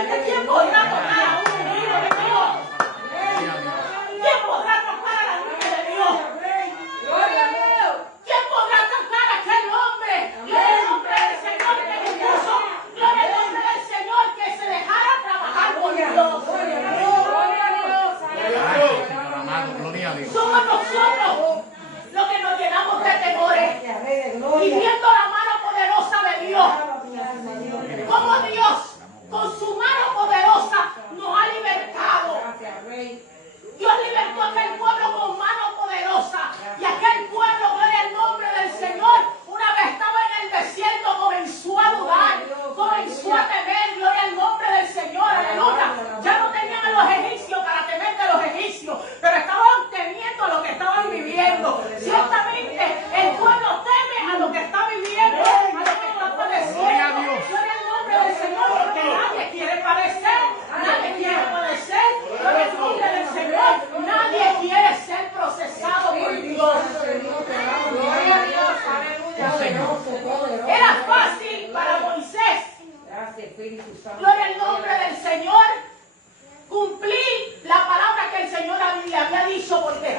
ciertamente, ¿quién podrá tocar a un ungido de Dios? ¿Quién podrá tocar a la Virgen de Dios? ¿Quién podrá tocar a aquel hombre? Gloria al nombre del Señor que dispuso. Gloria al nombre del Señor que se dejara trabajar por Dios. Somos nosotros los que nos llenamos de temores y viendo la mano poderosa de Dios, como Dios con su mano poderosa nos ha libertado. Dios libertó a aquel pueblo con mano poderosa y aquel pueblo, gloria al nombre del Señor, una vez estaba en el desierto comenzó a dudar, comenzó a temer, gloria al nombre del Señor, aleluya. Ya no tenían a los egipcios para temer de los egipcios, pero estaban temiendo a lo que estaban viviendo. Ciertamente el pueblo teme a lo que está viviendo, a lo que está padeciendo. Gloria al nombre del Señor, porque nadie quiere padecer, nadie quiere padecer. Gloria al nombre del Señor, nadie quiere ser procesado por Dios. Gloria a Dios, aleluya. Era fácil para Moisés, gloria al nombre del Señor, cumplir la palabra que el Señor le había dicho, porque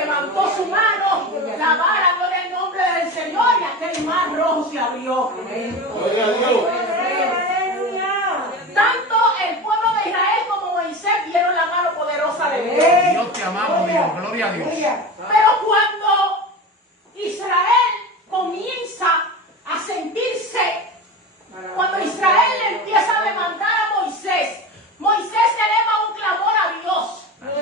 levantó su mano, la vara, gloria al nombre del Señor, y aquel mar rojo se abrió. Gloria a Dios. Tanto el pueblo de Israel como Moisés vieron la mano poderosa de Dios. Dios te amamos, Dios, gloria a Dios. Pero cuando Israel comienza a sentirse, cuando Israel empieza a demandar a Moisés, Moisés eleva un clamor a Dios. Es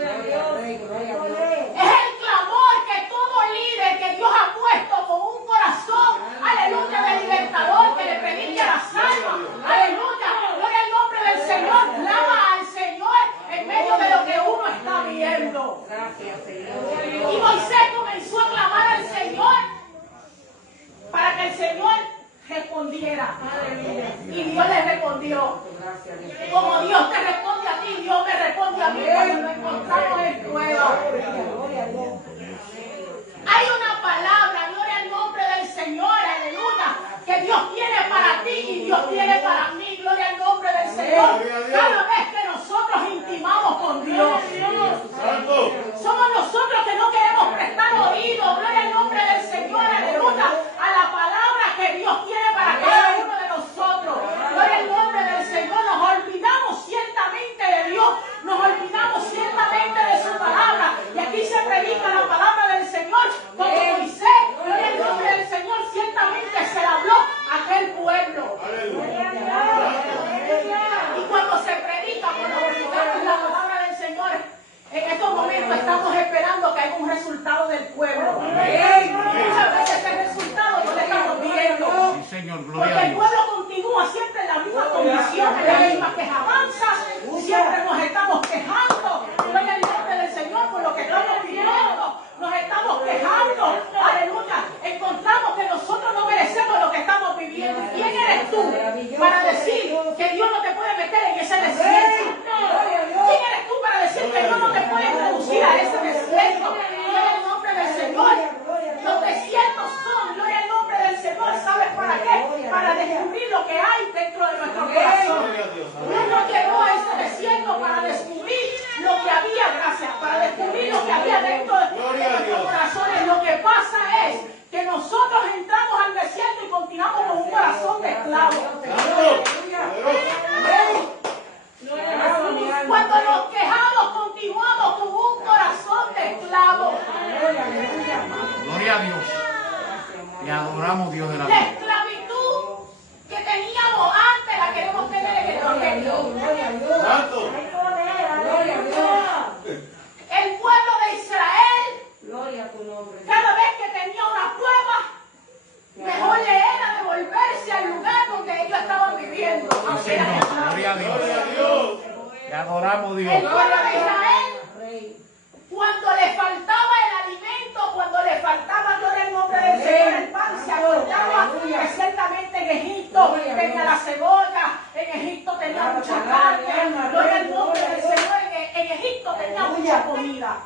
el clamor que todo líder que Dios ha puesto con un corazón, aleluya, de libertador, que le predique las almas, aleluya, gloria al nombre del Señor, clama al Señor en medio de lo que uno está viendo. Y Moisés comenzó a clamar al Señor para que el Señor respondiera. Y Dios le respondió. Como Dios te responde a ti, Dios me responde a mí cuando nos encontramos en prueba. Hay una palabra, gloria al nombre del Señor, aleluya, que Dios tiene para ti y Dios tiene para mí, gloria al nombre del Señor. Cada vez que nosotros intimamos con Dios, somos nosotros que no queremos prestar oído, gloria al nombre del Señor, aleluya, a la palabra que Dios tiene para cada uno de nosotros. Gloria al nombre del Señor. Nos olvidamos ciertamente de Dios, nos olvidamos ciertamente de su palabra. Y aquí se predica la palabra del Señor como Moisés, gloria al nombre del Señor, ciertamente se le habló a aquel pueblo. Y cuando se predica, cuando predicamos la palabra del Señor, en estos momentos estamos esperando que haya un resultado del pueblo. Muchas veces ese resultado no lo estamos viendo. Sí, Señor, Porque gloria a el Dios. pueblo continúa siempre en la misma condición, en la misma quejabanza. Siempre nos estamos quejando. Gloria al nombre del Señor por lo que estamos viviendo. Nos estamos quejando. Aleluya. Encontramos que nosotros no merecemos lo que estamos viviendo. ¿Quién eres tú para decir que Dios no te puede meter en ese desierto? ¿Quién eres tú para decir que Dios no te puede introducir a ese desierto? Gloria al nombre del Señor. Los desiertos son, gloria al nombre del Señor, ¿sabes para qué? Para descubrir lo que hay dentro de nuestro corazón. Dios nos llevó a ese desierto para descubrir lo que había, gracias, para descubrir lo que había dentro de nuestros corazones. Lo que pasa es que nosotros entramos al desierto y continuamos con un corazón de esclavo. Cuando nos quejamos, continuamos con un corazón de esclavo. Gloria a Dios. Te adoramos, Dios de la La vida. esclavitud que teníamos antes la queremos tener en el Evangelio. El pueblo de Israel, cada vez que tenía una prueba, mejor le era devolverse al lugar donde ellos estaban viviendo. Sí, Señor, gloria a Dios. Te adoramos, Dios. El pueblo de Israel, cuando le faltaba el alimento, cuando le faltaba, gloria al nombre del Señor, el pan, se acordaba que ciertamente en Egipto tenía la cebolla, en Egipto tenía mucha carne, gloria al nombre del Señor, en Egipto tenía mucha comida.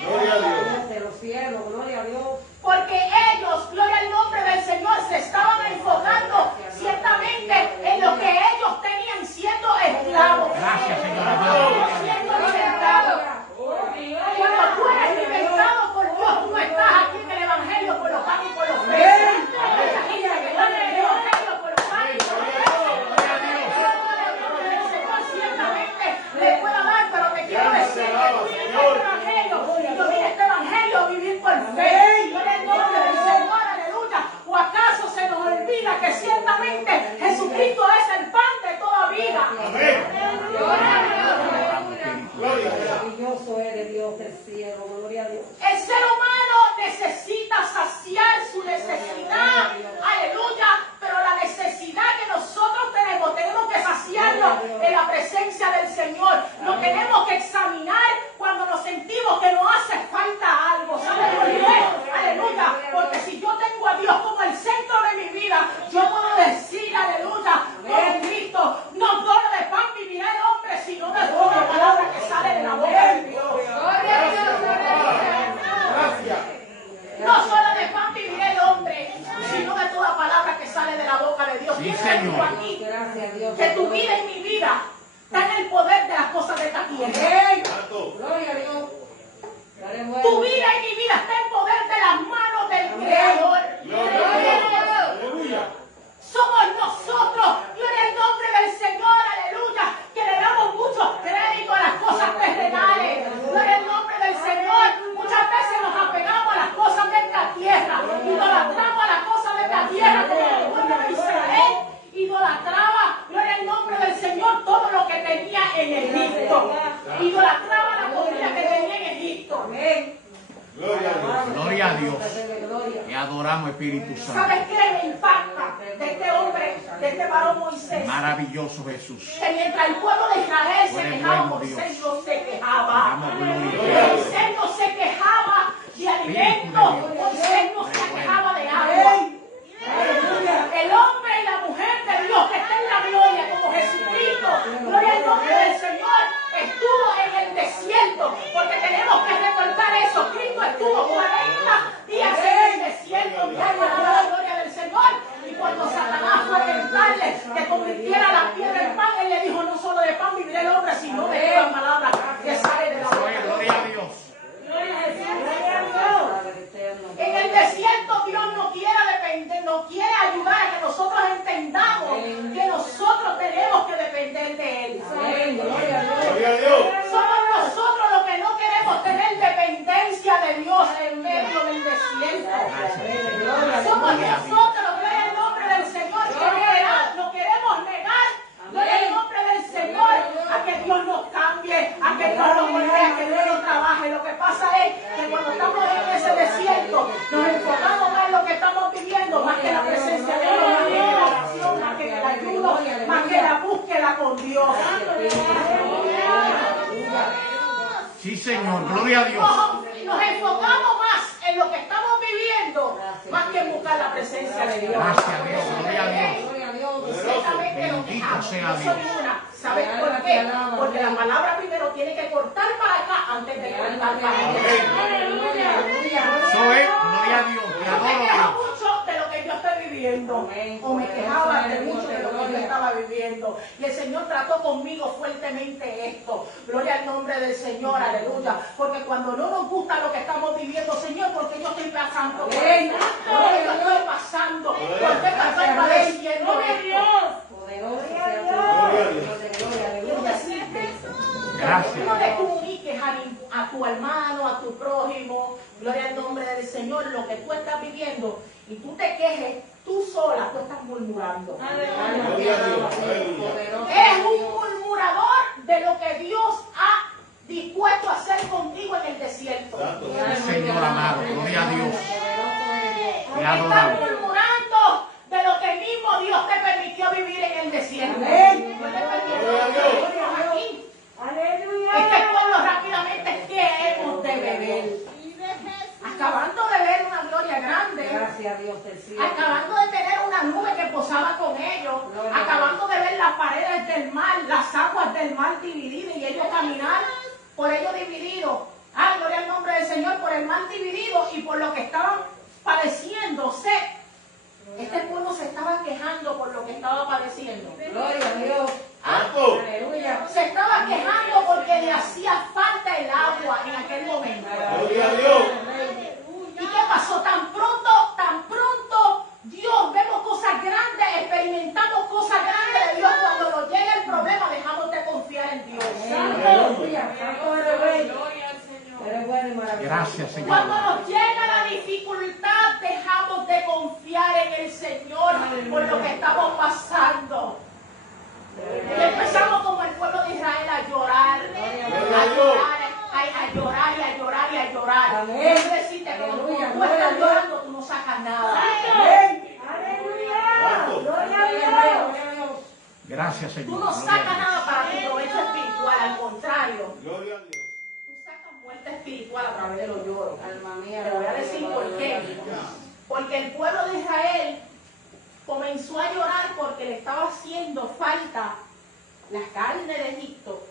Gloria a Dios. De los cielos, gloria a Dios. Porque ellos, gloria al nombre del Señor, se estaban enfocando ciertamente en lo que ellos tenían siendo esclavos. tenemos que examinar cuando nos sentimos que nos hace falta algo. ¿Sabe por qué? Aleluya. Porque si yo tengo a Dios como el centro de mi vida, yo puedo decir, aleluya, con Cristo, no solo de pan vivirá el hombre, sino de toda la palabra que sale de la boca de Dios. No solo de pan vivirá el hombre, sino de toda palabra que sale de la boca de Dios. Sí, Señor. Aquí, que tu vida y mi vida está en el poder de las cosas de esta tierra. Gloria a Dios. Tu vida y mi vida está en poder de las manos del Creador. Somos nosotros, gloria al nombre del Señor, aleluya, que le damos mucho crédito a las cosas terrenales. Gloria al nombre del Señor. Muchas veces nos apegamos a las cosas de esta tierra, idolatramos a las cosas de esta tierra, como el pueblo de Israel idolatraba, gloria al nombre del Señor, todo lo que tenía en Egipto. Idolatraba la comida que tenía en Egipto. Amén. Gloria a Dios. Te adoramos, Espíritu Santo. ¿Sabes qué me impacta de este hombre, de este varón Moisés? Maravilloso Jesús. Que mientras el pueblo de Israel se quejaba, Moisés no se quejaba. Moisés no se quejaba de alimentos. Moisés no se quejaba de agua. El hombre y la mujer de Dios que está en la gloria como Jesucristo, gloria al nombre del Señor, estuvo en el desierto, porque tenemos que recordar eso. Cristo estuvo 40 días en el desierto, mirando la gloria del Señor, y cuando Satanás fue a tentarle que convirtiera la piedra en pan, él le dijo: no solo de pan vivirá el hombre, sino de toda palabra que sale de la boca. Gloria a Dios. En el desierto Dios no quiere depender, no quiere ayudar a que nosotros entendamos que nosotros tenemos que depender de Él. Somos nosotros los que no queremos tener dependencia de Dios en medio del desierto. Somos nosotros, gloria al nombre del Señor, que no queremos negar, gloria al nombre del Señor, a que Dios nos cambie, a que Dios nos voltee, a que Dios nos trabaje. Lo que pasa es que cuando estamos en ese desierto, nos enfocamos más en lo que estamos viviendo, más que la presencia de Dios, más que la oración, más que el ayuno, más que la búsqueda con Dios. Sí, Señor. Gloria a Dios. Nos enfocamos más en lo que estamos viviendo, más que en buscar la presencia de Dios. Gracias a Dios. Gloria a Dios. Ciertamente lo Bendito dejamos. sea No Dios. soy una. ¿Sabes por qué? Porque la palabra primero tiene que cortar para acá antes de cortar para allá. Eso es. Gloria a Dios. Te Yo me adoro, quejo Dios. mucho de lo que yo estoy viviendo, o me quejaba de mucho de lo que yo estaba viviendo, y el Señor trató conmigo fuertemente esto. Gloria al nombre del Señor, aleluya. Porque cuando no nos gusta lo que estamos viviendo, Señor, porque yo estoy pasando por esto, porque yo estoy pasando, porque estoy padeciendo esto. Gracias. No le comuniques a tu hermano, a tu prójimo, gloria al nombre del Señor, lo que tú estás viviendo, y tú te quejes, tú sola, tú estás murmurando. Eres un murmurador de lo que Dios ha dispuesto a hacer contigo en el desierto. Señor amado. Gloria a Dios. Te Estás adoramos. murmurando de lo que mismo Dios te permitió vivir en el desierto. Dios te permitió vivir aquí. Este pueblo rápidamente, ¿qué hemos de beber? Acabando de ver una gloria grande, Gracias a Dios del cielo. acabando de tener una nube que posaba con ellos, acabando de ver las paredes del mar, las aguas del mar divididas y ellos caminar por ellos divididos. Ah, gloria al nombre del Señor, por el mar dividido y por lo que estaban padeciendo. Este pueblo se estaba quejando por lo que estaba padeciendo. Gloria a Dios. Aleluya. Se estaba quejando porque le hacía falta el agua en aquel momento. ¿Y qué pasó? Tan pronto Dios, vemos cosas grandes, experimentamos cosas grandes de Dios. Cuando nos llega el problema, dejamos de confiar en Dios. Aleluya. Santo eres bueno. Eres bueno y maravilloso. Gracias, Señor. Cuando nos llega la dificultad, dejamos de confiar en el Señor por lo que estamos pasando. Y empezamos como el pueblo de Israel a llorar, a llorar y a llorar y a llorar. Amén. Quiero decirte que cuando tú estás llorando, tú no sacas nada. Gracias, Tú Señor. no sacas nada para tu provecho espiritual. Al contrario, Gloria a Dios. tú sacas muerte espiritual a través de los lloros. Alma mía. Te voy a decir por qué. Porque el pueblo de Israel comenzó a llorar porque le estaba haciendo falta la carne de Egipto.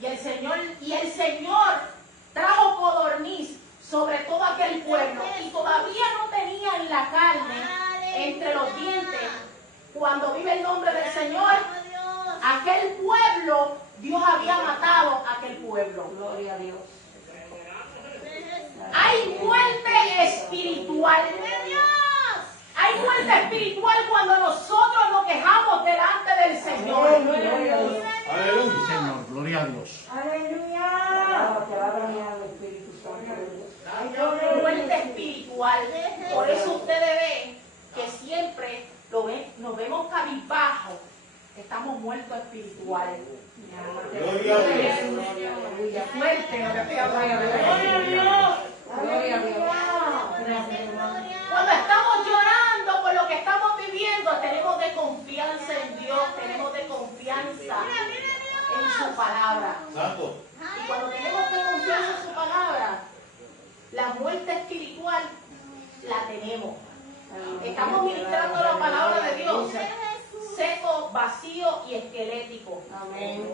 Y el Señor trajo codorniz sobre todo aquel pueblo. Y todavía no tenían la carne entre los dientes. Cuando vive el nombre del Señor, aquel pueblo, Dios había matado a aquel pueblo. Gloria a Dios. Hay muerte espiritual. Hay muerte espiritual cuando nosotros nos quejamos delante del Señor. Aleluya. Sí, Señor, gloria a Dios. Aleluya. Te va a premiar el Espíritu Santo. Hay muerte espiritual. Por eso ustedes ven que siempre nos vemos cabizbajos. Estamos muertos espirituales. Gloria a Dios. Fuerte, no te estoy hablando. Gloria a Dios. Cuando estamos llorando por lo que estamos viviendo, tenemos de confianza en Dios, tenemos de confianza en su palabra. Santo. Y cuando tenemos de confianza en su palabra, la muerte espiritual la tenemos. Estamos ministrando la palabra de Dios, seco, vacío y esquelético. Amén.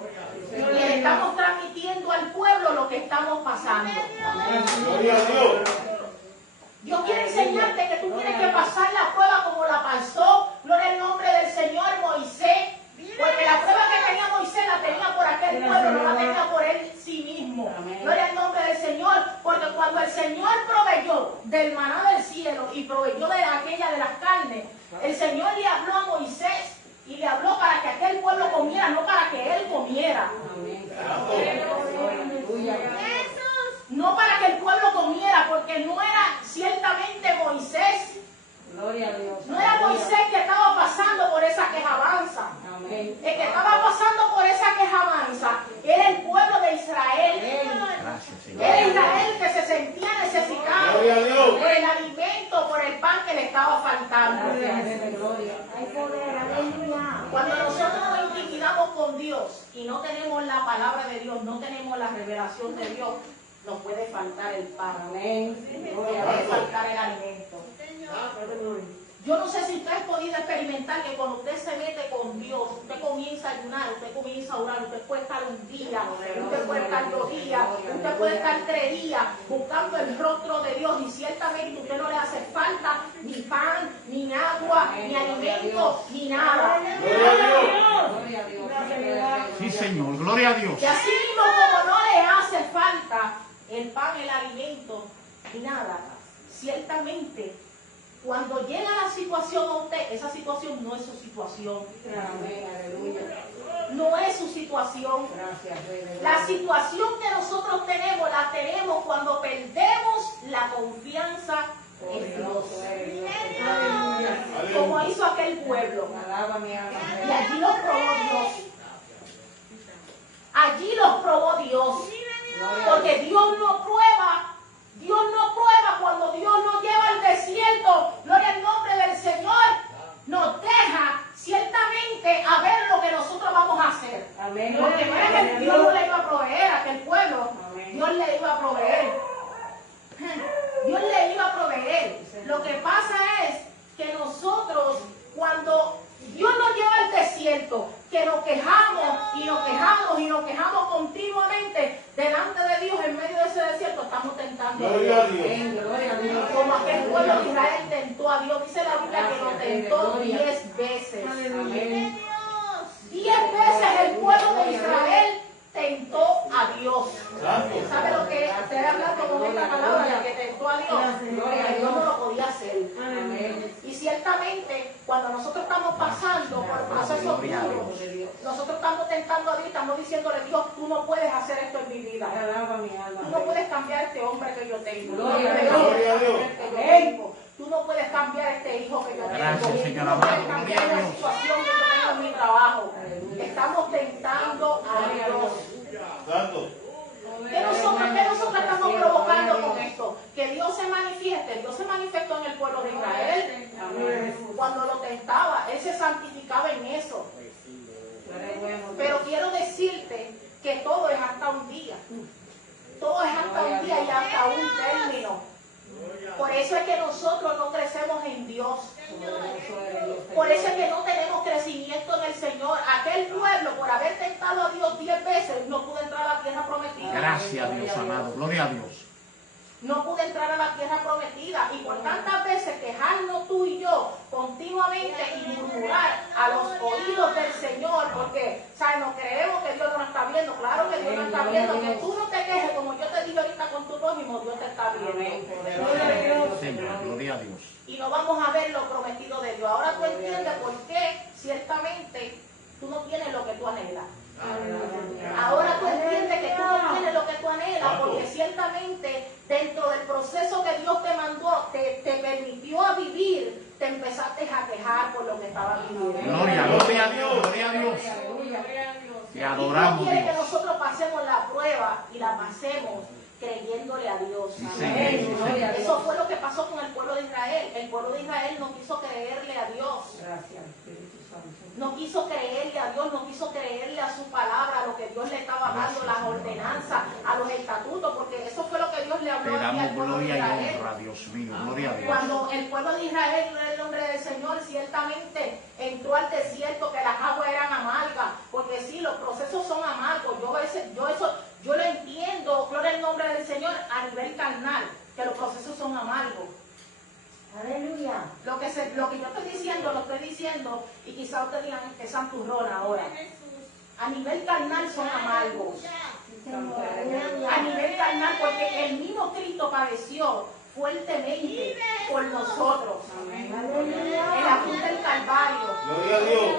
Y le estamos transmitiendo al pueblo lo que estamos pasando. Gloria a Dios. Dios quiere enseñarte que tú tienes que pasar la prueba como la pasó, gloria al nombre del Señor, Moisés. Porque la prueba que tenía Moisés la tenía por aquel pueblo, no la tenía por él sí mismo. Gloria al nombre del Señor, porque cuando el Señor proveyó del maná del cielo y proveyó de aquella de las carnes, el Señor le habló a Moisés y le habló para que aquel pueblo comiera, no para que él comiera. No para que el pueblo comiera, porque no era ciertamente Moisés. Gloria a Dios. No era Moisés que estaba pasando por esa quejabanza. Amén. El que estaba pasando por esa quejabanza era el pueblo de Israel. Gracias, Señor. Era Israel que se sentía necesitado Gloria a Dios. por el alimento, por el pan que le estaba faltando. Gracias, gloria. Hay poder, aleluya. Cuando nosotros nos intimidamos con Dios y no tenemos la palabra de Dios, no tenemos la revelación de Dios, nos puede faltar el pan. Amén. Nos puede faltar el alimento. Yo no sé si usted ha podido experimentar que cuando usted se mete con Dios, usted comienza a ayunar, usted comienza a orar, usted puede estar un día, usted puede estar 2 días, usted puede estar 3 días buscando el rostro de Dios y ciertamente a usted no le hace falta ni pan, ni agua, ni alimento, ni nada. Gloria a Dios. Gloria a Dios. Sí, Señor, gloria a Dios. Y así mismo como no le hace falta el pan, el alimento, ni nada, ciertamente cuando llega la situación a usted, esa situación no es su situación. Amén, aleluya. No es su situación. Gracias, Rey. La situación que nosotros tenemos, la tenemos cuando perdemos la confianza en Dios. Como hizo aquel pueblo. Alaba mi alma. Y allí los probó Dios. Allí los probó Dios. Porque Dios no prueba. Dios no prueba cuando Dios nos lleva al desierto. Gloria al nombre del Señor. Nos deja ciertamente a ver lo que nosotros vamos a hacer. Amén. Porque no era que Dios no le iba a proveer a aquel pueblo. Amén. Dios le iba a proveer. Dios le iba a proveer. Lo que pasa es que nosotros, cuando Dios nos lleva al desierto, que nos quejamos y nos quejamos y nos quejamos continuamente delante de Dios en medio de ese desierto, estamos tentando a Gloria a Dios. Dios. Gloria a Dios. Como aquel pueblo de Israel tentó a Dios. Dice la Biblia que lo tentó 10 veces. Amén. 10 veces el pueblo de Israel tentó a Dios. Santo. ¿Sabe lo que estoy hablando con esta palabra? El que tentó a Dios. Porque Dios no lo podía hacer. Amén. Y ciertamente, cuando nosotros estamos pasando por procesos duros, nosotros estamos tentando a Dios, estamos diciéndole, Dios, tú no puedes hacer esto en mi vida. Alaba mi alma. Tú no puedes cambiar este hombre que yo tengo. Gloria a Tú no Dios. puedes cambiar Gloria a Dios. este que yo tengo. Tú no puedes cambiar este hijo que yo tengo. Gracias, Tú Señor no amado. puedes cambiar Gloria a la Dios. situación que yo tengo en mi trabajo. Estamos tentando a Dios. Santo. ¿Qué nosotros estamos provocando con esto? Que Dios se manifieste. Dios se manifestó en el pueblo de Israel. Cuando lo tentaba, Él se santificaba en eso. Pero quiero decirte amado. Gloria a Dios. No pude entrar a la tierra prometida y por tantas veces quejarnos tú y yo continuamente y murmurar a los oídos del Señor, porque no creemos que Dios no nos está viendo. Claro que Dios nos está viendo, que tú no te quejes, como yo te dije ahorita con tu prójimo, Dios te está viendo. Señor, gloria a Dios. Y no vamos a ver lo prometido de Dios. Ahora tú entiendes por qué ciertamente tú no tienes lo que tú anhelas. Ahora tú entiendes que tú no tienes lo que tú anhelas, porque ciertamente dentro del proceso que Dios te mandó, te permitió a vivir, te empezaste a quejar por lo que estaba viviendo. Gloria a Dios, gloria a Dios. Te adoramos, Dios quiere que Dios. nosotros pasemos la prueba y la pasemos creyéndole a Dios. Sí, Señor. Eso fue lo que pasó con el pueblo de Israel. El pueblo de Israel no quiso creerle a Dios. No quiso creerle a Dios, no quiso creerle a su palabra, a lo que Dios le estaba dando, las ordenanzas, a los estatutos, porque eso fue lo que Dios le Te habló aquí al damos pueblo de gloria y Israel. honra, Dios mío. Gloria a Dios. Cuando el pueblo de Israel no era el nombre del Señor, ciertamente entró al desierto, que las aguas eran amargas, porque sí, los procesos son amargos. Yo lo entiendo, gloria al nombre del Señor, a nivel carnal, que los procesos son amargos. Aleluya. Lo que yo estoy diciendo, lo estoy diciendo, y quizás ustedes digan que es santurrón ahora. A nivel carnal son amargos. A nivel carnal, porque el mismo Cristo padeció fuertemente por nosotros. En la cruz del Calvario. Gloria a Dios.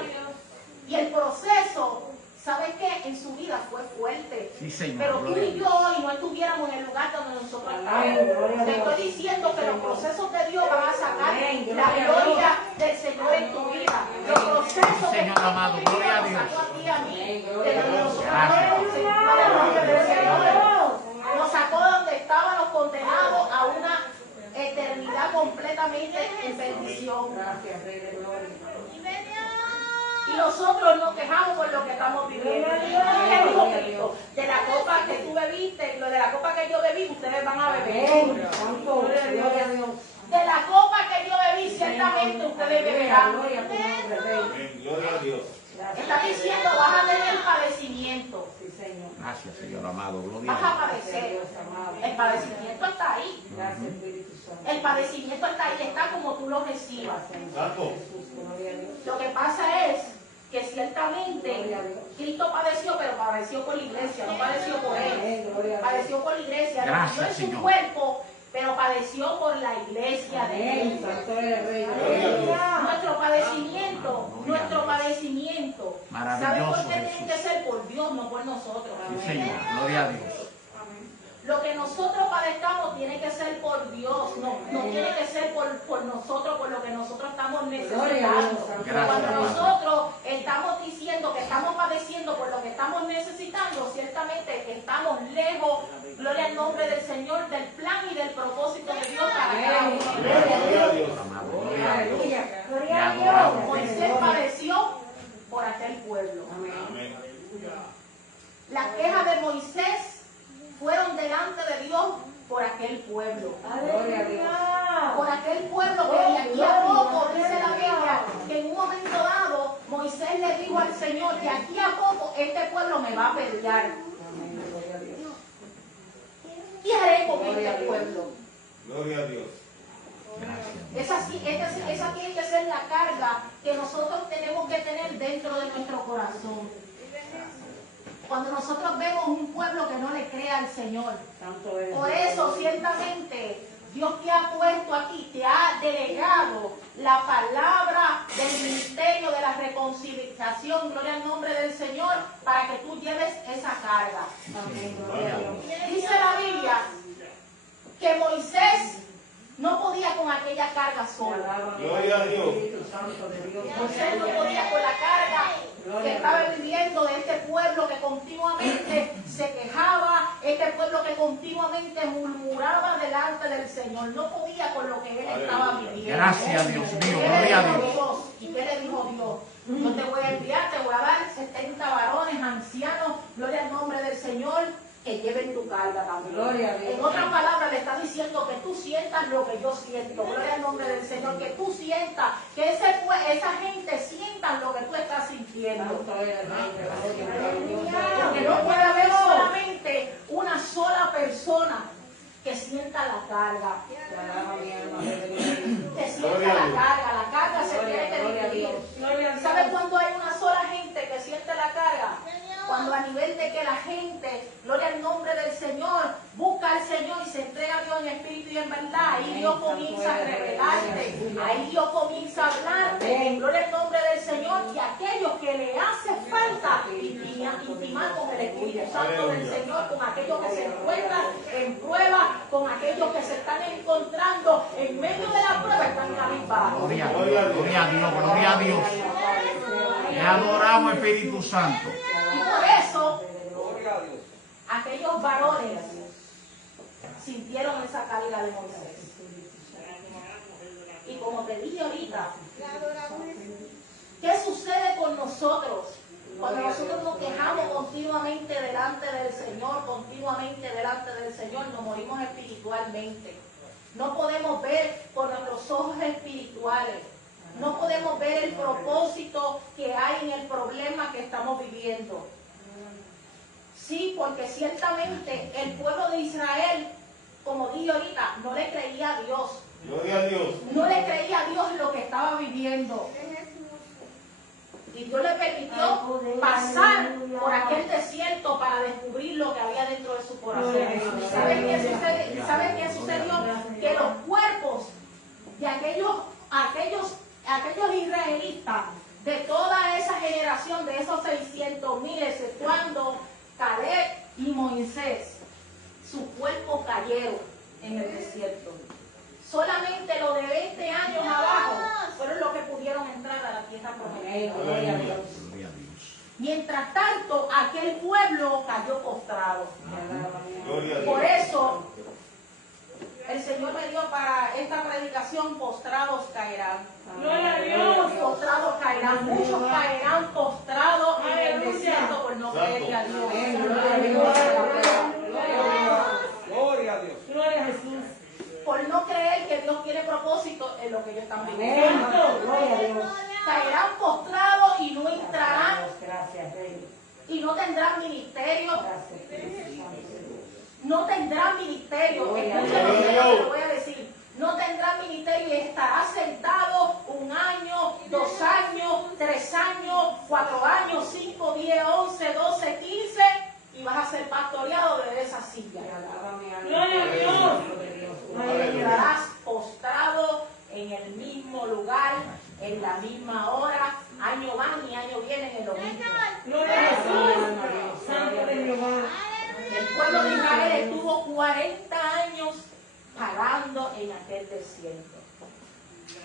Y el proceso, ¿sabes qué? En su vida fue fuerte. Sí, Señor. Pero tú Gloria a y Dios. yo hoy no estuviéramos en el lugar donde nosotros estamos. Te estoy diciendo que los procesos de Dios van a sacar la gloria del Señor en tu vida. Los procesos que Señor amado, gloria a Dios. nos sacó a ti y a mí. De donde nosotros nos sacó donde estábamos condenados a una eternidad completamente en bendición. Y nosotros nos quejamos por lo que estamos viviendo. ¿Qué dijo Cristo? De la copa que tú bebiste y lo de la copa que yo bebí, ustedes van a beber. De la copa que yo bebí, ciertamente ustedes beberán. Amén. Gloria a Dios. Está diciendo, vas a tener padecimiento. Gracias, Señor amado. Gloria Vas a a Dios. padecer. El padecimiento está ahí. El padecimiento está ahí, está como tú lo recibas. Santo. Lo que pasa es que ciertamente Cristo padeció, pero padeció por la iglesia, no padeció por él. Padeció por la iglesia, Gracias, no en su Señor. cuerpo, pero padeció por la iglesia de él. Nuestro padecimiento, ¿sabe Maravilloso, por qué tiene Jesús. que ser? Por Dios, no por nosotros. Sí, Señor. Gloria a Dios. Lo que nosotros padezcamos tiene que ser por Dios, no tiene que ser por nosotros, por lo que nosotros estamos necesitando. Gracias, Cuando Padre. nosotros estamos diciendo que estamos padeciendo por lo que estamos necesitando, ciertamente estamos lejos, gloria al nombre del Señor, del plan y del propósito de Dios para cada uno. Gloria a Dios. Amado, gloria a Dios. Te Gloria a adoramos, Moisés Señor. padeció por aquel pueblo. Amén. Las quejas de Moisés fueron delante de Dios por aquel pueblo. Por aquel pueblo que de aquí a poco, dice la Biblia, que en un momento dado Moisés le dijo al Señor que aquí a poco este pueblo me va a pelear. ¿Qué haré con este pueblo? Gloria a Dios. Esa tiene que ser la carga que nosotros tenemos que tener dentro de nuestro corazón. Cuando nosotros vemos un pueblo que no le cree al Señor. Por eso, ciertamente, Dios te ha puesto aquí, te ha delegado la palabra del ministerio de la reconciliación, gloria al nombre del Señor, para que tú lleves esa carga. Dice la Biblia que Moisés no podía con aquella carga sola. Gloria a Dios. Moisés no podía con la carga que estaba viviendo de este pueblo que continuamente se quejaba, este pueblo que continuamente murmuraba delante del Señor. No podía con lo que él estaba viviendo. Gracias, Dios mío. ¿Qué le Gloria a dijo Dios. Dios? ¿Y qué le dijo Dios? Yo te voy a enviar, te voy a dar 70 varones, ancianos, gloria al nombre del Señor, que lleven tu carga también. Gloria a Dios. En otras palabras, le está diciendo que tú sientas lo que yo siento. Gloria al nombre del Señor, que tú sientas, que esa gente sienta lo que tú estás sintiendo. Porque no puede haber solamente una sola persona que sienta la carga. Que sienta la carga se tiene que dividir. ¿Sabe cuándo hay una sola gente que siente la carga? Cuando a nivel de que la gente, gloria al nombre del Señor, busca al Señor y se entrega a Dios en espíritu y en verdad, ahí Dios comienza a revelarte, ahí Dios comienza a hablarte, gloria al nombre del Señor, y aquellos que le hace falta intimar con el Espíritu Santo del Señor, con aquellos que se encuentran en prueba, con aquellos que se están encontrando en medio de la prueba, están en la misma. Gloria a Dios, gloria a Dios. Te adoramos, Espíritu Santo. Y por eso, aquellos varones sintieron esa caída de Moisés. Y como te dije ahorita, ¿qué sucede con nosotros? Cuando nosotros nos quejamos continuamente delante del Señor, nos morimos espiritualmente. No podemos ver con nuestros ojos espirituales. No podemos ver el propósito que hay en el problema que estamos viviendo. Sí, porque ciertamente el pueblo de Israel, como dije ahorita, no le creía a Dios. Gloria a Dios. No le creía a Dios lo que estaba viviendo. Y Dios le permitió pasar por aquel desierto para descubrir lo que había dentro de su corazón. ¿Saben qué sucedió? Que los cuerpos de aquellos israelitas, de toda esa generación, de esos 600,000, exceptuando Caleb y Moisés, sus cuerpos cayeron en el desierto. Solamente los de 20 años abajo fueron los que pudieron entrar a la tierra prometida. Gloria a Dios. Mientras tanto, aquel pueblo cayó postrado. Gloria a Dios. Por eso, el Señor me dio para esta predicación: postrados caerán. Gloria a Dios. Postrados caerán. Muchos caerán postrados en el desierto por no creerle a Dios. Gloria a Dios. Gloria a Jesús. Por no creer que Dios tiene propósito en lo que ellos están viviendo. Gloria a Dios. Caerán postrados y no entrarán Gracias, Rey. y no tendrán ministerio. Gracias. No tendrán ministerio. Escuchen lo que yo les voy a decir. No tendrán ministerio y estará sentado 1 año, 2 años, 3 años, 4 años, 5, 10, 11, 12, 15 y vas a ser pastoreado desde esa silla. Gloria a Dios. Te quedarás postrado en el mismo lugar, en la misma hora, año van y año vienen en lo mismo. Gloria a Jesús. Santo de Jehová. El pueblo de Israel estuvo 40 años pagando en aquel desierto.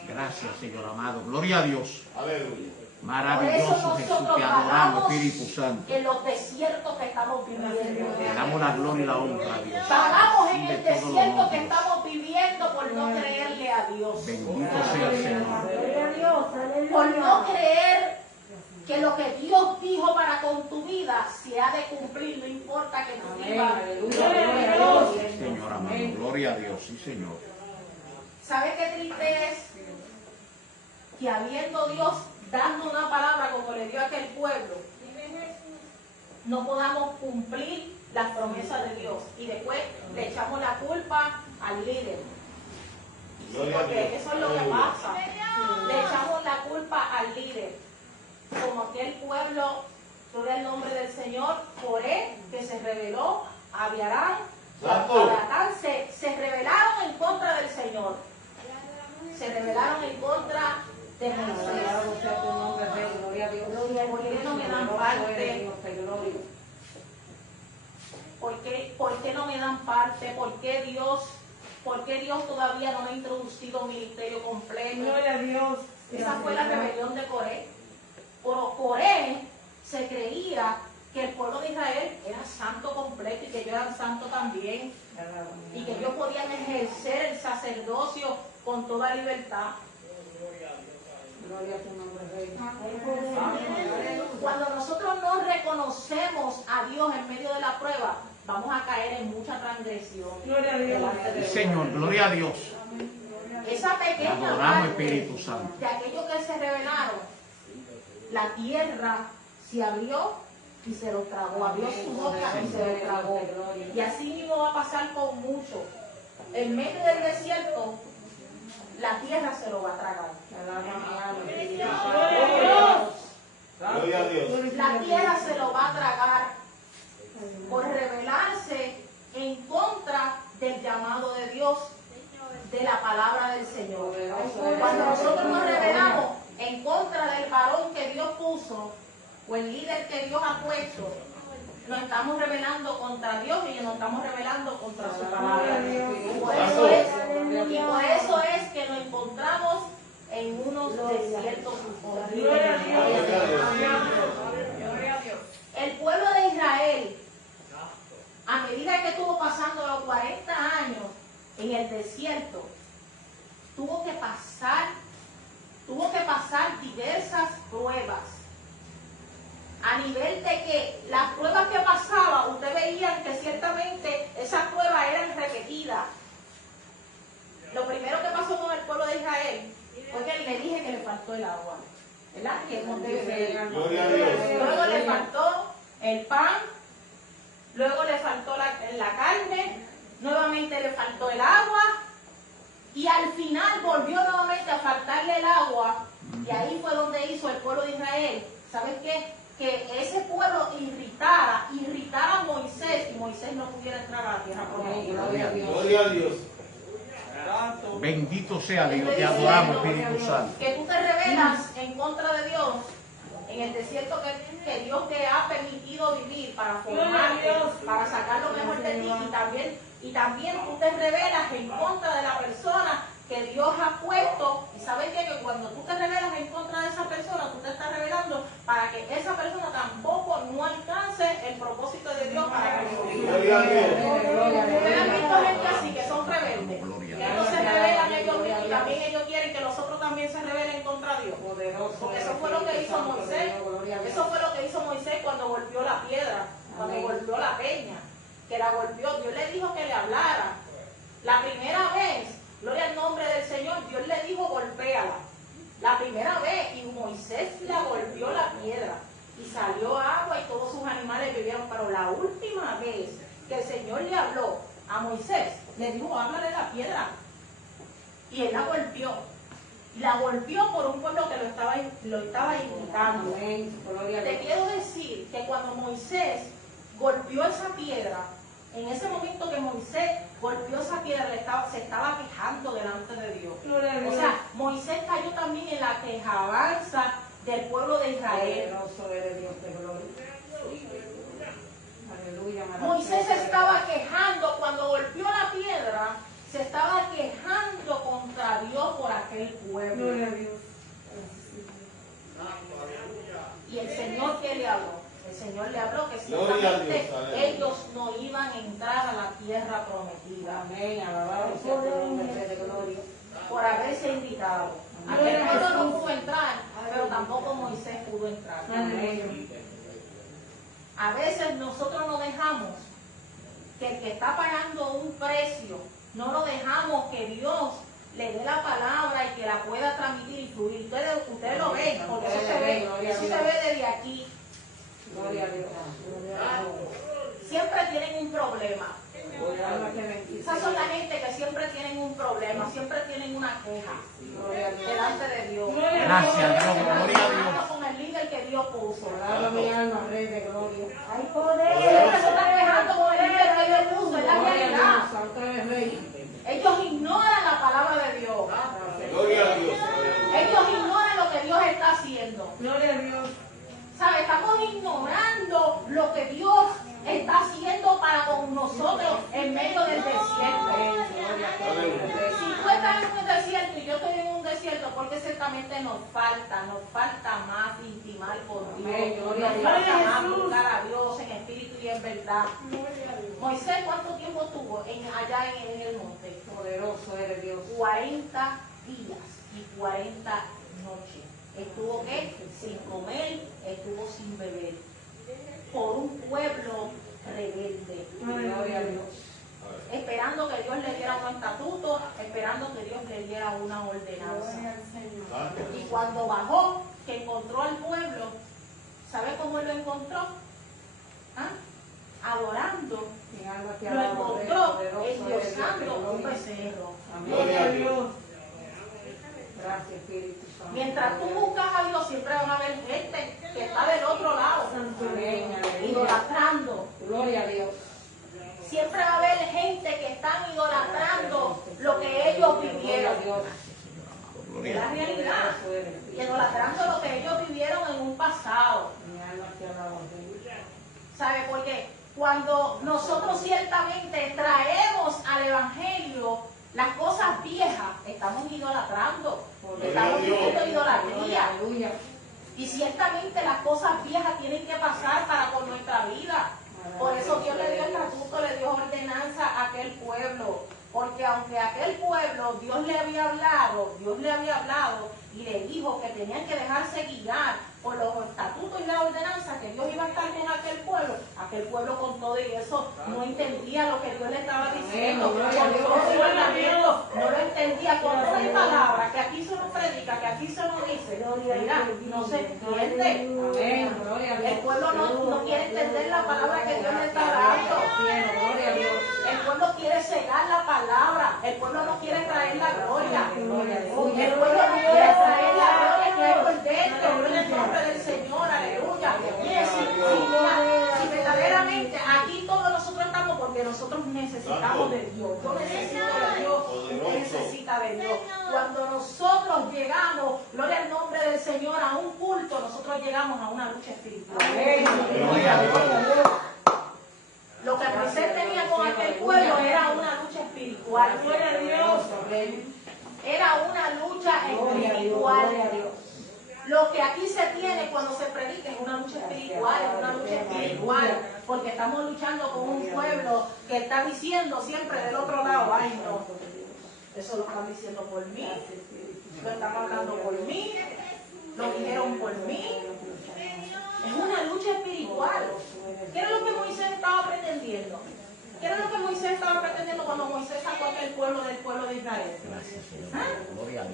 Gracias, Señor amado. Gloria a Dios. Aleluya. Maravilloso Jesús, te adoramos, Espíritu Santo. En los desiertos que estamos viviendo. Te damos la gloria y la honra a Dios. Pagamos en De el todos los desierto que honores. estamos viviendo por no creerle a Dios. Bendito sea el Señor. Gloria a Dios. Aleluya. Por no creer que lo que Dios dijo para con tu vida se ha de cumplir, no importa que tú vivas. Gloria a Dios. Señor amado, gloria a Dios, sí, Señor. ¿Sabe qué triste es? Que habiendo Dios dando una palabra como le dio a aquel pueblo, no podamos cumplir las promesas de Dios y después le echamos la culpa al líder. Sí, porque eso es lo que pasa. Le echamos la culpa al líder. Como aquel pueblo, gloria al nombre del Señor, Coré, que se rebeló, Abiarán, Abiatán, se rebelaron en contra del Señor. Se rebelaron en contra de Moisés. ¿Por qué no me dan parte? ¿Por qué no me dan parte? ¿Por qué Dios todavía no me ha introducido un ministerio completo? Gloria a Dios. Esa fue la rebelión de Coré. Coré se creía que el pueblo de Israel era santo completo y que ellos eran santos también. Y que ellos podían ejercer el sacerdocio con toda libertad. Gloria a tu nombre, Rey. Cuando nosotros no reconocemos a Dios en medio de la prueba, vamos a caer en mucha transgresión. Gloria a Dios. delante de Sí, Dios. Señor, gloria a Dios. Esa Te pequeña adoramos, parte Espíritu Santo. de aquellos que se rebelaron, la tierra se abrió y se los tragó. Abrió su boca y se los tragó. Y así mismo va a pasar con muchos. En medio del desierto, la tierra se lo va a tragar. Gloria a Dios. La tierra se lo va a tragar por rebelarse en contra del llamado de Dios, de la palabra del Señor. Cuando nosotros nos rebelamos en contra del varón que Dios puso o el líder que Dios ha puesto, nos estamos rebelando contra Dios y nos estamos rebelando contra su palabra. Y por eso es que nos encontramos en unos desiertos horribles. El pueblo de Israel, a medida que estuvo pasando los 40 años en el desierto, tuvo que pasar diversas pruebas. A nivel de que las pruebas que pasaba, usted veía que ciertamente esas pruebas eran repetidas. Lo primero que pasó con el pueblo de Israel fue que le dije que le faltó el agua, ¿verdad? Gloria a Dios. Luego le faltó el pan, luego le faltó la carne, nuevamente le faltó el agua y al final volvió nuevamente a faltarle el agua y ahí fue donde hizo el pueblo de Israel. ¿Sabes qué? Que ese pueblo irritara a Moisés y Moisés no pudiera entrar a la tierra prometida. Gloria a Dios. Bendito sea Dios, te adoramos, Espíritu Santo. Que tú te rebelas en contra de Dios en el desierto que Dios te ha permitido vivir para formarte, para sacar lo mejor de ti y también tú te rebelas en contra de la persona que Dios ha puesto. Y sabes que cuando tú te rebelas en contra de esa persona, tú te estás rebelando para que esa persona tampoco no alcance el propósito de Dios para que lo viva. Gloria a Dios. Ustedes han visto gente así que son rebeldes, que ellos se rebelan ellos mismos y también ellos quieren que los otros también se rebelen contra Dios. Porque eso fue lo que hizo Moisés. Eso fue lo que hizo Moisés cuando golpeó la piedra, cuando golpeó la peña, que la golpeó. Dios le dijo que le hablara. La primera vez, gloria al nombre del Señor, Dios le dijo golpéala. La primera vez, y Moisés la golpeó la piedra y salió agua y todos sus animales vivieron. Pero la última vez que el Señor le habló a Moisés, le dijo, háblale a la piedra. Y él la golpeó. Y la golpeó por un pueblo que lo estaba invitando. Te quiero decir que cuando Moisés golpeó esa piedra, en ese momento que Moisés golpeó esa piedra, se estaba quejando delante de Dios. O sea, Moisés cayó también en la quejabanza del pueblo de Israel. Moisés se estaba quejando cuando golpeó la piedra, se estaba quejando contra Dios por aquel pueblo. Y el Señor, ¿qué le habló? El Señor le habló que ciertamente ellos no iban a entrar a la tierra prometida. Por haberse invitado. Aquel pueblo no pudo entrar, pero tampoco Moisés pudo entrar. A veces nosotros no dejamos que el que está pagando un precio, no lo dejamos que Dios le dé la palabra y que la pueda transmitir y fluir. Ustedes lo ven, porque eso se ve desde aquí. Siempre tienen un problema. Esas son la gente que siempre tienen un problema, siempre tienen una queja delante de Dios. Gracias, Dios, gloria a Dios. Con el líder que Dios puso. Hay poder. Siempre se están quejando con el líder que Dios puso, es la realidad. Ellos ignoran la palabra de Dios. Gloria a Dios. Ellos ignoran lo que Dios está haciendo. Gloria a Dios. ¿Sabe? Estamos ignorando lo que Dios está haciendo para con nosotros en medio del desierto. Si tú estás en un desierto y yo estoy en un desierto, porque ciertamente nos falta más intimar con Dios, nos falta más buscar a Dios en espíritu y en verdad. Moisés, ¿cuánto tiempo estuvo allá en el monte? Poderoso eres Dios. 40 días y 40 noches. Estuvo ¿qué? Sin comer, estuvo sin beber. Por un pueblo rebelde. Gloria a Dios. Esperando que Dios le diera un estatuto, esperando que Dios le diera una ordenanza. Y cuando bajó, que encontró al pueblo, ¿sabe cómo él lo encontró? becerro. Gloria a Dios. Gracias, Espíritu Santo. Mientras tú buscas a Dios, siempre van a haber gente que está del otro lado, Amén, aleluya. idolatrando. Gloria a Dios. Siempre va a haber gente que están idolatrando lo que ellos vivieron. Es la realidad. Idolatrando lo que ellos vivieron en un pasado. Mi alma te alaba, Señor. ¿Sabe por qué? Cuando nosotros ciertamente traemos al Evangelio las cosas viejas, estamos idolatrando. Estamos viviendo idolatría. Aleluya. Y ciertamente las cosas viejas tienen que pasar para con nuestra vida. Por eso Dios le dio estatuto, le dio ordenanza a aquel pueblo. Porque aunque aquel pueblo Dios le había hablado y le dijo que tenían que dejarse guiar por los estatutos y la ordenanza que Dios iba a estar con aquel pueblo con todo y eso no entendía lo que Dios le estaba diciendo, con todo su mandamiento, no lo entendía, con todas las palabras que aquí se nos predica, que aquí se nos dice, mira, no se entiende. Amén. Gloria a Dios. El pueblo no quiere entender la palabra que Dios le está dando. Gloria a Dios. El pueblo quiere cegar la palabra. El pueblo no quiere traer la gloria. El pueblo no quiere traer la gloria que hay por dentro. Gloria al nombre del Señor. Aleluya. Mire, si verdaderamente aquí todos nosotros estamos porque nosotros necesitamos de Dios. Yo necesito de Dios. Usted necesita de Dios. Cuando nosotros llegamos, gloria al nombre del Señor, a un culto, nosotros llegamos a una lucha espiritual. Lo que Moisés tenía con aquel pueblo era una lucha espiritual. Gloria a Dios. Era una lucha espiritual. Lo que aquí se tiene cuando se predica es una lucha espiritual, es una lucha espiritual, porque estamos luchando con un pueblo que está diciendo siempre del otro lado, ay no, eso lo están diciendo por mí, lo están hablando por mí, lo dijeron por mí. Es una lucha espiritual. ¿Qué era lo que Moisés estaba pretendiendo? ¿Qué era lo que Moisés estaba pretendiendo cuando Moisés sacó a aquel pueblo del pueblo de Israel? ¿Ah?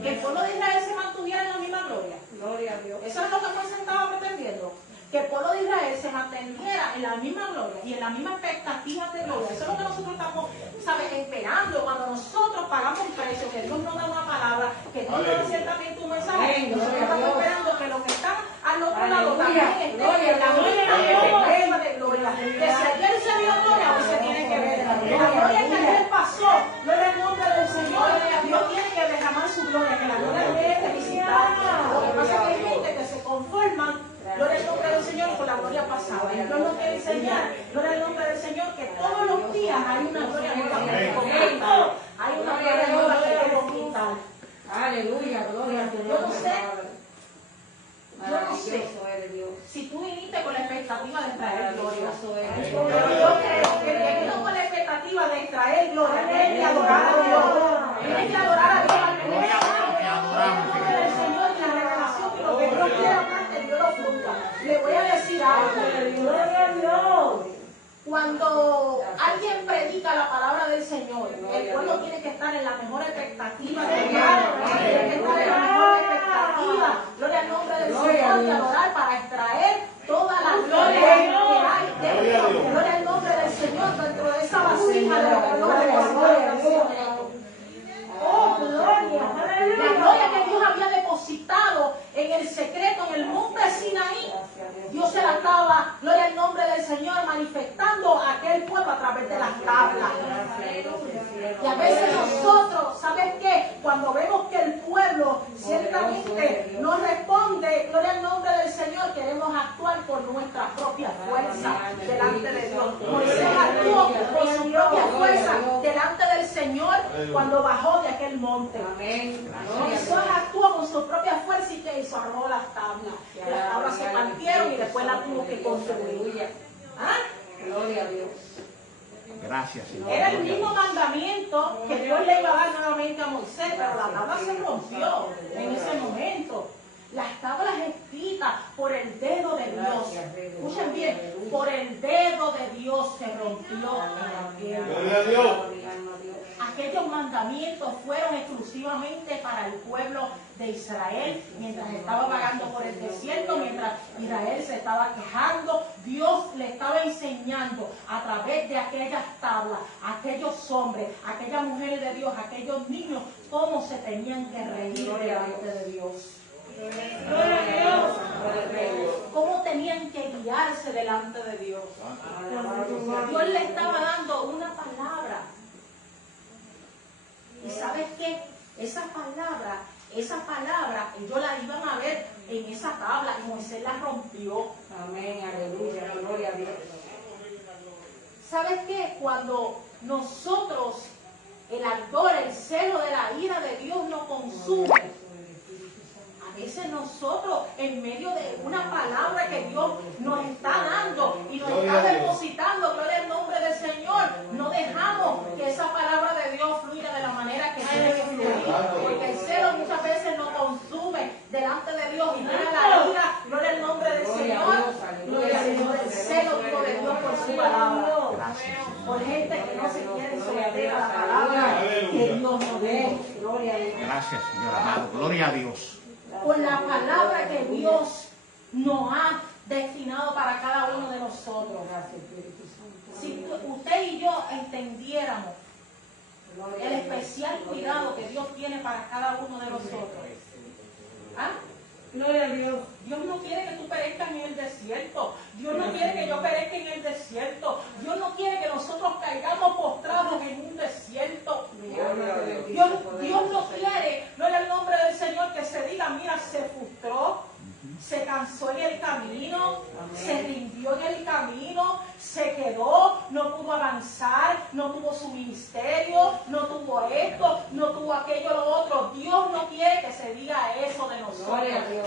Que el pueblo de Israel se mantuviera en la misma gloria. Gloria a Dios. Eso es lo que Moisés estaba pretendiendo. Que el pueblo de Israel se mantuviera en la misma gloria y en la misma expectativa de gloria. Eso es lo que nosotros estamos, ¿sabes?, esperando. Cuando nosotros pagamos un precio, que Dios nos da una palabra, que Dios nos da ciertamente un mensaje, nosotros estamos esperando que los que están al otro lado también estén en la misma expectativa de gloria. Que si ayer se vio gloria, hoy se tiene que ver. La gloria que ayer pasó, no es el nombre del Señor. Dios tiene que derramar su gloria, que la gloria tiene que visitar. Lo que pasa es que hay gente que se conforman, gloria al nombre del Señor, con la gloria pasada. Y Dios nos quiere enseñar, gloria al nombre del Señor, que todos los días hay una gloria nueva que conquistar. Hay una gloria nueva que conquistar. Aleluya, gloria a Dios. Yo no sé si tú viniste con la expectativa de traer gloria. Pero Gloria. yo creo que el que vino con la expectativa de traer gloria, tiene que adorar a Dios. Tiene que adorar a Dios al menos. Te adoramos, El nombre del Señor y la revelación y lo que Dios quiere hablarte, Dios lo juzga. Le voy a decir algo. Gloria a Dios. Cuando alguien predica la palabra del Señor, el pueblo tiene que estar en la mejor expectativa de Dios. Tiene que estar en la mejor expectativa. Gloria al nombre del Señor y adorar para extraer toda la gloria que hay dentro. Gloria al nombre del Señor dentro de esa vasija de lo que Dios ha depositado. Oh, gloria. La gloria que Dios había depositado en el secreto, en el monte Sinaí, Dios se la estaba, gloria al nombre del Señor, manifestando a aquel pueblo a través de las tablas. Y a veces nosotros, ¿sabes qué? Cuando vemos que el pueblo ciertamente no responde, gloria al nombre del Señor, queremos actuar por nuestra propia fuerza delante de Dios. Moisés actuó por su propia fuerza delante del Señor cuando bajó de aquel monte. Moisés actuó con su propia fuerza y que hizo, arrojó las tablas. Las tablas se partieron y después las tuvo que construir. ¿Ah? Gloria a Dios. Gracias, Señor. Era el mismo mandamiento que Dios le iba a dar nuevamente a Moisés, pero la tabla se rompió en ese momento. Las tablas escritas por el dedo de Dios. Escuchen bien, por el dedo de Dios se rompió en la tierra. Gloria a Dios. Aquellos mandamientos fueron exclusivamente para el pueblo de Israel, mientras estaba vagando por el desierto, mientras Israel se estaba quejando, Dios le estaba enseñando a través de aquellas tablas, a aquellos hombres, a aquellas mujeres de Dios, a aquellos niños, cómo se tenían que reír delante de Dios. Cómo tenían que guiarse delante de Dios. Dios le estaba dando una palabra. ¿Y sabes qué? Esa palabra, ellos la iban a ver en esa tabla y Moisés la rompió. Amén, aleluya, gloria a Dios. ¿Sabes qué? Cuando nosotros, el ardor, el celo de la ira de Dios nos consume, a veces nosotros, en medio de una palabra que Dios nos está dando y nos está depositando, gloria al nombre del Señor, no dejamos que esa palabra de Dios fluya de la manera que tiene que fluir, porque el celo muchas veces nos consume delante de Dios y viene la ira, gloria al nombre del Señor, gloria al Señor, el celo vivo de Dios por su palabra, por gente que no se quiere someter a la palabra que Dios nos dé, gloria a Dios. Gracias, Señor amado. Gloria a Dios. Por la palabra que Dios nos ha destinado para cada uno de nosotros. Si usted y yo entendiéramos el especial cuidado que Dios tiene para cada uno de nosotros. ¿Ah? Gloria a Dios. Dios no quiere que tú perezcas en el desierto. Dios no quiere que yo perezca en el desierto. Dios no quiere que nosotros caigamos postrados en un desierto. Dios no quiere, gloria al nombre del Señor, que se diga, mira, se frustró, se cansó en el camino, se rindió en el camino, se quedó, no pudo avanzar, no tuvo su ministerio, no tuvo esto, no tuvo aquello, lo otro. Dios no quiere que se diga eso de nosotros.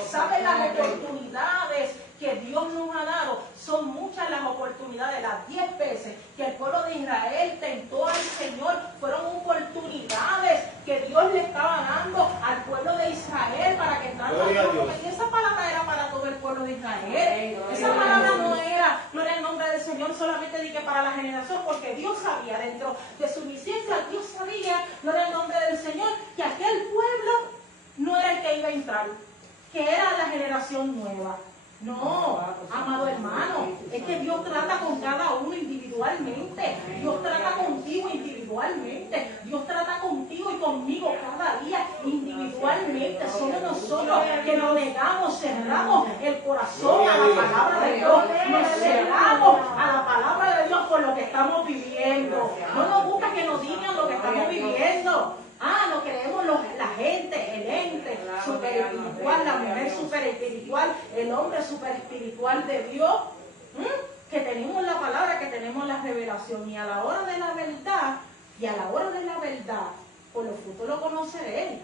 ¿Saben las oportunidades que Dios nos ha dado? Son muchas las oportunidades, las 10 veces que el pueblo de Israel tentó al Señor, fueron oportunidades que Dios le estaba dando al pueblo de Israel para que entraran al pueblo. Y esa palabra era para todo el pueblo de Israel. Esa palabra no era, gloria al nombre del Señor, solamente dije para la generación, porque Dios sabía, dentro de su misión, Dios sabía, gloria al nombre del Señor, que aquel pueblo no era el que iba a entrar, que era la generación nueva. No, amado hermano, es que Dios trata con cada uno individualmente. Dios trata contigo individualmente. Dios trata contigo y conmigo cada día individualmente. Somos nosotros que nos negamos, cerramos el corazón a la palabra de Dios. Nos cerramos a la palabra de Dios por lo que estamos viviendo. No nos gusta que nos digan lo que estamos viviendo. No creemos la gente, el ente super espiritual, la mujer super espiritual, el hombre super espiritual de Dios, que tenemos la palabra, que tenemos la revelación, y a la hora de la verdad, por los frutos lo conoceréis.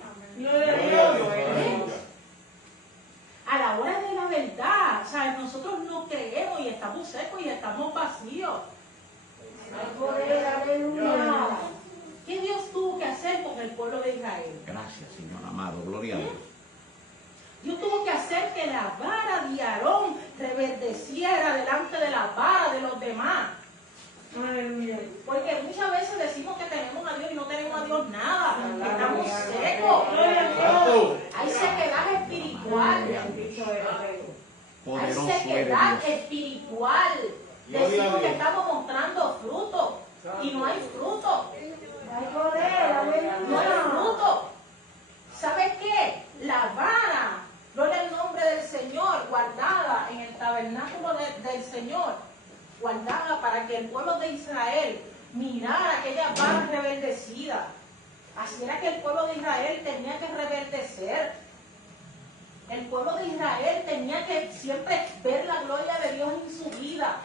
A la hora de la verdad, o sea, nosotros no creemos y estamos secos y estamos vacíos. ¿Qué Dios tuvo que hacer con el pueblo de Israel? Gracias, Señor amado. Gloria a Dios. Dios tuvo que hacer que la vara de Aarón reverdeciera delante de la vara de los demás. Porque muchas veces decimos que tenemos a Dios y no tenemos a Dios nada. Estamos secos. Hay sequedad espiritual. Hay sequedad espiritual. Decimos que estamos mostrando fruto y no hay fruto. No hay fruto. ¿Sabes qué? La vara, gloria al nombre del Señor, guardada en el tabernáculo del Señor, guardada para que el pueblo de Israel mirara aquella vara reverdecida. Así era que el pueblo de Israel tenía que reverdecer. El pueblo de Israel tenía que siempre ver la gloria de Dios en su vida.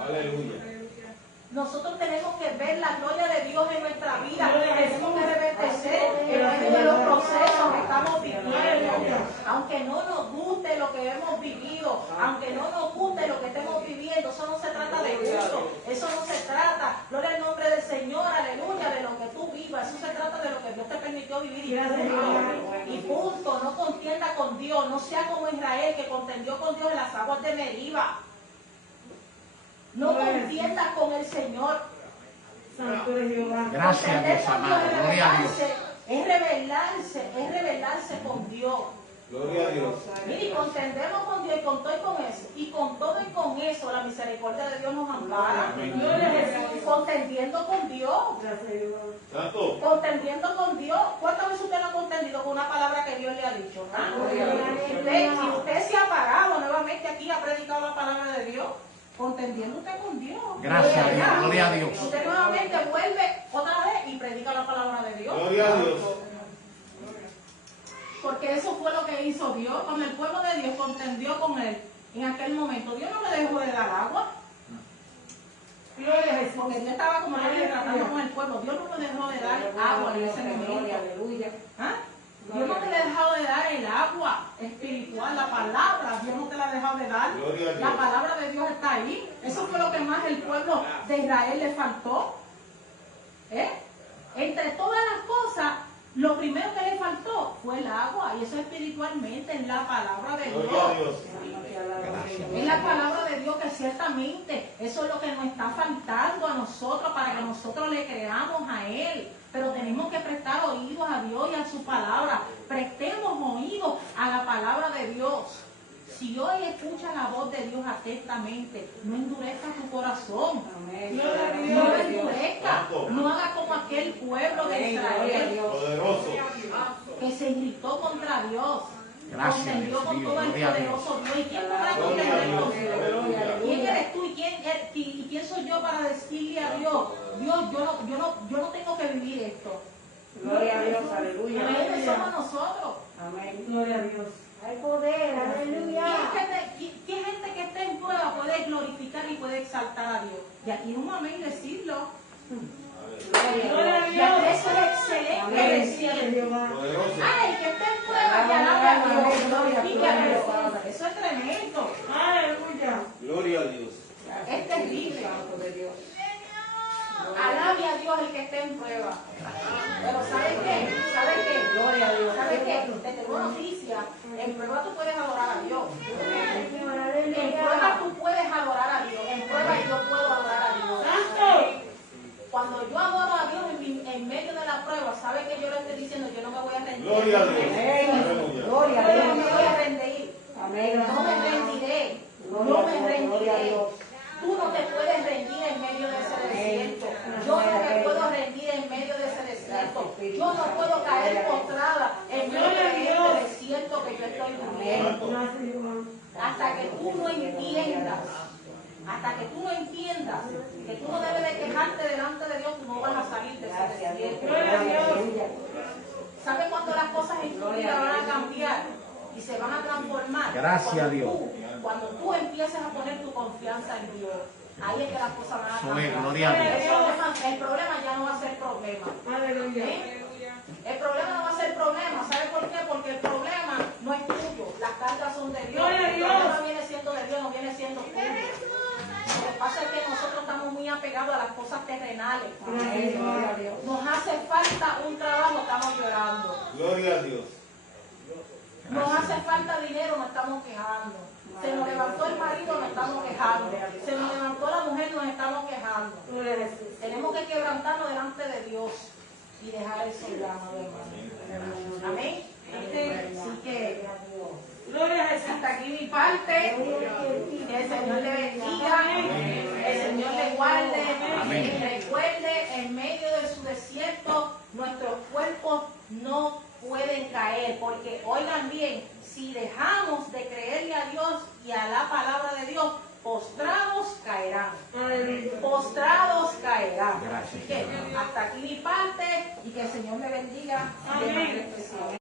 Aleluya. Nosotros tenemos que ver la gloria de Dios en nuestra vida. Tenemos que reverdecer en medio de los procesos que estamos viviendo. Aunque no nos guste lo que hemos vivido, aunque no nos guste lo que estemos viviendo, eso no se trata de gusto. Eso no se trata, gloria al nombre del Señor, aleluya, de lo que tú vivas. Eso se trata de lo que Dios te permitió vivir y punto. No contienda con Dios. No sea como Israel, que contendió con Dios en las aguas de Meriba. No contiendas con el Señor. Gracias, Dios amado. Gloria a Dios. es rebelarse con Dios. Gloria a Dios. Mire, y contendemos con Dios y con todo y con eso. Y con todo y con eso, la misericordia de Dios nos ampara. Contendiendo con Dios. Santo. Contendiendo con Dios. ¿Cuántas veces usted no ha contendido con una palabra que Dios le ha dicho? ¿Ah? Si usted se ha parado nuevamente aquí, ha predicado la palabra de Dios, contendiendo usted con Dios. Gracias a Dios, gloria a Dios. Usted nuevamente vuelve otra vez y predica la palabra de Dios. Gloria a Dios. Porque eso fue lo que hizo Dios. Cuando el pueblo de Dios contendió con él, en aquel momento, Dios no le dejó de dar agua. Porque Dios estaba como le tratando con el pueblo. Dios no le dejó de dar agua en ese momento. ¿Ah? Dios no te ha dejado de dar el agua espiritual, la palabra. Dios no te la ha dejado de dar. La palabra de Dios está ahí. Eso fue lo que más el pueblo de Israel le faltó. Entre todas las cosas, lo primero que le faltó fue el agua, y eso espiritualmente en la palabra de Dios. Es la palabra de Dios, que ciertamente eso es lo que nos está faltando a nosotros para que nosotros le creamos a Él. Pero tenemos que prestar oídos a Dios y a su palabra. Prestemos oídos a la palabra de Dios. Si hoy escuchas la voz de Dios atentamente, no endurezca tu corazón. No lo endurezca. No haga como aquel pueblo de Israel que se irritó contra Dios. Contendió con todo el poderoso Dios. ¿Y quién podrá contender con Dios? ¿Quién eres tú y quién soy yo para decirle a Dios: Dios, yo no tengo que vivir esto? Gloria a Dios, aleluya. ¿Quiénes somos nosotros? Amén. Gloria a Dios. Hay poder, aleluya. ¿Qué gente que esté en prueba puede glorificar y puede exaltar a Dios? Y aquí un amén decirlo. Gloria a Y aquí eso es excelente decir. Ah, el que esté en prueba y alabe a Dios. Glorifique a Dios. Eso es tremendo. Aleluya. Gloria a Dios. Es terrible. Alabe a Dios el que esté en prueba. Pero ¿sabe qué? ¿Sabe qué? Gloria a Dios. ¿Sabe qué? Te tengo noticia. En prueba tú puedes adorar a Dios. En prueba tú puedes adorar a Dios. En prueba yo puedo adorar a Dios. Cuando yo adoro a Dios en medio de la prueba, ¿sabe que yo le estoy diciendo? Yo no me voy a rendir. Gloria a Dios. Gloria a Yo no Dios. me voy a rendir. Amén. No me rendiré. No me rendiré. Tú no te puedes rendir en medio de ese desierto. Yo no me puedo rendir en medio de ese desierto. Yo no puedo caer postrada en medio de este desierto que yo estoy viviendo. Hasta que tú no entiendas. Hasta que tú no entiendas que tú no debes de quejarte delante de Dios, tú no vas a salir de ese desierto. ¿Sabes cuándo las cosas en tu vida van a cambiar y se van a transformar? Gracias a Dios. Cuando tú empieces a poner tu confianza en Dios, ahí es que las cosas van a cambiar. Gloria a Dios. El problema ya no va a ser problema. Aleluya. El problema no va a ser problema. ¿Sabes por qué? Porque el problema no es tuyo. Las cargas son de Dios. El problema viene siendo de Dios, no viene siendo tuyo. Lo que pasa es que nosotros estamos muy apegados a las cosas terrenales. Nos hace falta un trabajo, estamos llorando. Gloria a Dios. Nos hace falta dinero, nos estamos quejando. Se nos levantó el marido, nos estamos quejando. Se nos levantó la mujer, nos estamos quejando. Tenemos que quebrantarnos delante de Dios y dejar eso ya, hermano. Amén. Así que hasta aquí mi parte. Que el Señor le bendiga, el Señor le guarde. Y recuerde, en medio de su desierto, nuestros cuerpos no pueden caer, porque oigan bien, si dejamos de creerle a Dios y a la palabra de Dios, postrados caerán. Postrados caerán. Así que hasta aquí mi parte y que el Señor le bendiga. De manera especial.